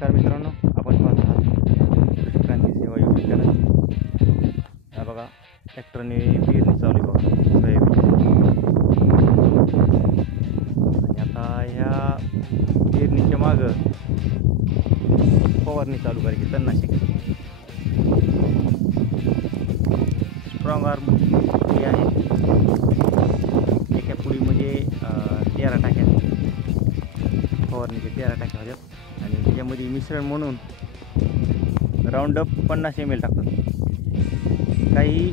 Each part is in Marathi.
नमस्कार मित्रांनो, आपण पाहत आहात कृषी क्रांती सेवा यूट्यूब चॅनल. हा बघा, ट्रॅक्टरने पेरणी चालू आहे बघा सोयाबीन. आणि आता ह्या पेरणीच्या मागं फवारणी चालू करायची तणनाशक. स्ट्रॉंग आर्म हे आहे, एका पुडीमध्ये 13 टाक्या फवारणीचे 13 टाक्या होत्या. आणि त्याच्यामध्ये मिश्रण म्हणून राऊंडअप 50 ml टाकतात. काही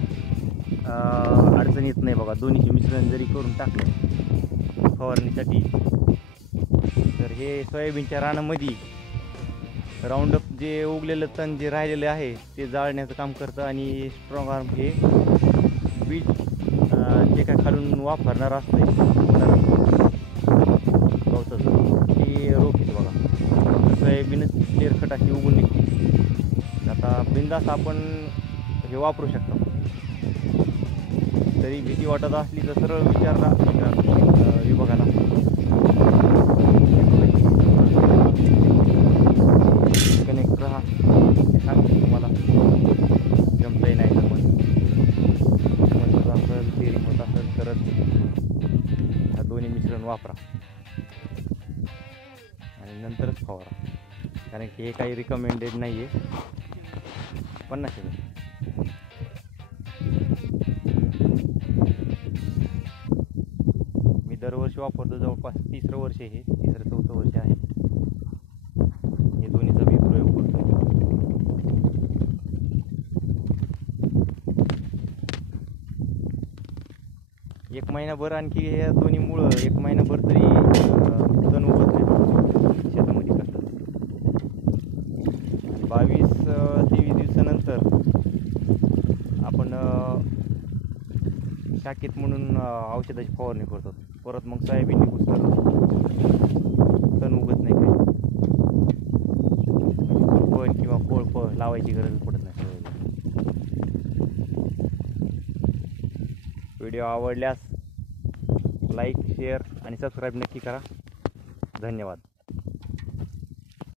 अडचण येत नाही बघा. दोन्हीचे मिश्रण जरी करून टाकलं फवारणीसाठी तर हे सोयाबीनच्या रानामध्ये राऊंडअप जे उगलेलं तण जे राहिलेलं आहे ते जाळण्याचं काम करतं. आणि स्ट्रॉंग आर्म हे बीज जे काय खालून वापरणार असतं गवताचं ते रोख येतं बघा. सोयाबीनच तेरखट अशी उगून निघते. आता बिंदास आपण हे वापरू शकतो. तरी भीती वाटत असली तर सरळ विचारला विभागाला. कनेक्ट राहा, ते सांगते तुम्हाला जमतंय नाही तर मग असेल पेरिंग होत असेल तरच ह्या दोन्ही मिश्रण वापरा आणि नंतरच फवारा. कारण की हे काही रिकमेंडेड नाही आहे. 50 ml. मी दरवर्षी वापरतो. जवळपास 3रं वर्ष हे 3रं-4थं वर्ष आहे हे दोन्हीचा मी प्रयोग करतो. एक महिनाभर आणखी हे दोन्हीमुळं 1 महिनाभर तरी तण उगत नाही शेतामध्ये कसं. 22-23 दिवसानंतर आपण शाकीत म्हणून औषधाची फवारणी करतो. परत मग सोयाबीन निघूस तर तण उगत नाही काही. खुरपण किंवा कोळपं लावायची गरज पडत नाही सोयाबीन. व्हिडिओ आवडल्यास लाईक, शेअर आणि सबस्क्राईब नक्की करा. धन्यवाद.